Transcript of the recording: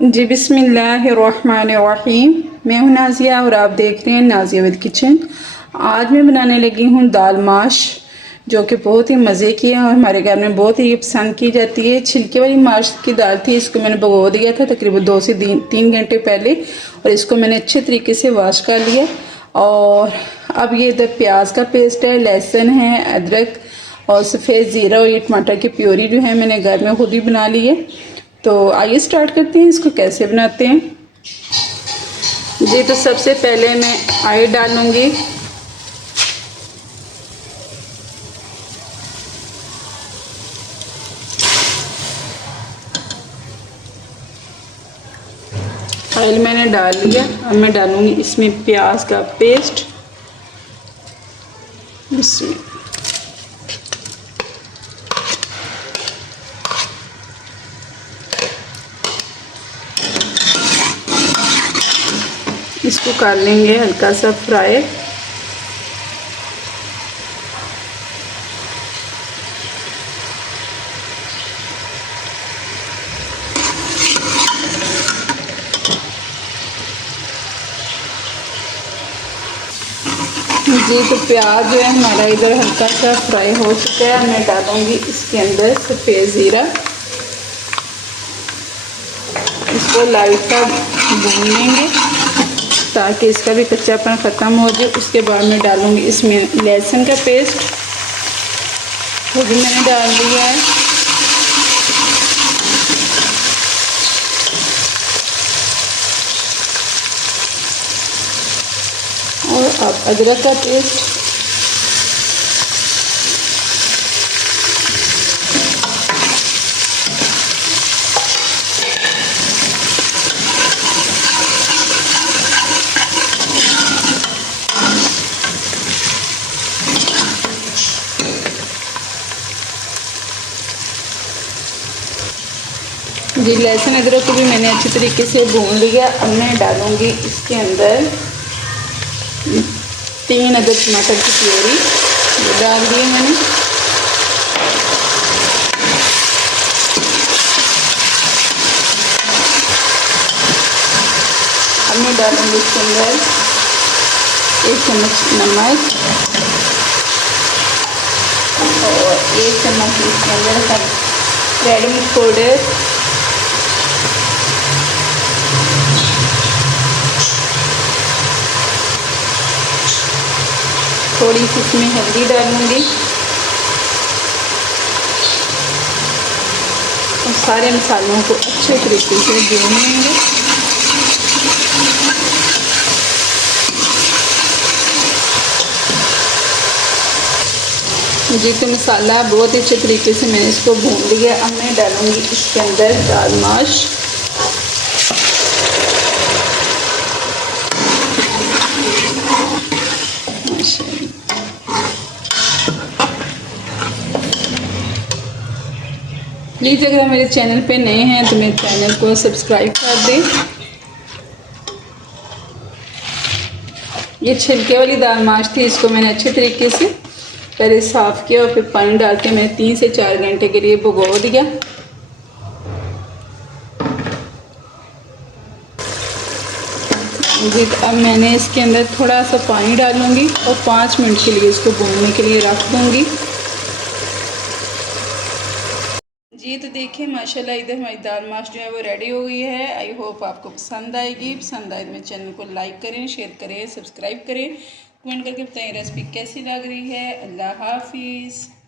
जी बिस्मिल्लाहिर्रहमानिर्रहीम। मैं हूं नाज़िया और आप देख रहे हैं नाज़िया विद किचन। आज मैं बनाने लगी हूं दाल माश, जो कि बहुत ही मज़े की है और हमारे घर में बहुत ही पसंद की जाती है। छिलके वाली माश की दाल थी, इसको मैंने भिगो दिया था तकरीबन 2 से 3 घंटे पहले, और इसको मैंने अच्छे तरीके से वॉश कर लिया। और अब ये इधर प्याज का पेस्ट है, लहसुन है, अदरक और सफ़ेद ज़ीरा और ये टमाटर की प्योरी जो है मैंने घर में खुद ही बना ली है। तो आइए स्टार्ट करते हैं इसको कैसे बनाते हैं। जी तो सबसे पहले मैं ऑयल डालूंगी। ऑयल मैंने डाल लिया। अब मैं डालूंगी इसमें प्याज का पेस्ट। इसमें इसको कर लेंगे हल्का सा फ्राई। जी तो प्याज जो है हमारा इधर हल्का सा फ्राई हो चुका है। मैं डालूंगी इसके अंदर सफ़ेद ज़ीरा। इसको लाइट सा भून लेंगे ताकि इसका भी कच्चापन ख़त्म हो जाए। उसके बाद मैं डालूंगी इसमें लहसुन का पेस्ट, वो भी मैंने डाल दिया है। और अब अदरक का पेस्ट। जी लहसुन अदरक को भी मैंने अच्छी तरीके से भून लिया। अब मैं डालूंगी इसके अंदर 3 अदद टमाटर की प्योरी, ये डाल दिए मैंने। अब मैं डालूंगी इसके अंदर 1 चम्मच नमक और 1 चम्मच इसके अंदर रेड मिर्च पाउडर, थोड़ी सी इसमें हल्दी डालूंगी और सारे मसालों को अच्छे तरीके से भून लेंगे। जी तो मसाला बहुत अच्छे तरीके से मैंने इसको भून लिया। अब मैं डालूंगी इसके अंदर दाल माश। प्लीज़ अगर मेरे चैनल पे नए हैं तो मेरे चैनल को सब्सक्राइब कर दें। ये छिलके वाली दाल माश थी, इसको मैंने अच्छे तरीके से पहले साफ़ किया और फिर पानी डाल के मैंने 3 से 4 घंटे के लिए भिगो दिया। जी अब मैंने इसके अंदर थोड़ा सा पानी डालूंगी और 5 मिनट के लिए इसको भूनने के लिए रख दूंगी। जी तो देखिए माशाल्लाह इधर हमारी दाल माश जो है वो रेडी हो गई है। आई होप आपको पसंद आएगी। पसंद आए तो मेरे चैनल को लाइक करें, शेयर करें, सब्सक्राइब करें, कमेंट करके बताएं रेसिपी कैसी लग रही है। अल्लाह हाफिज़।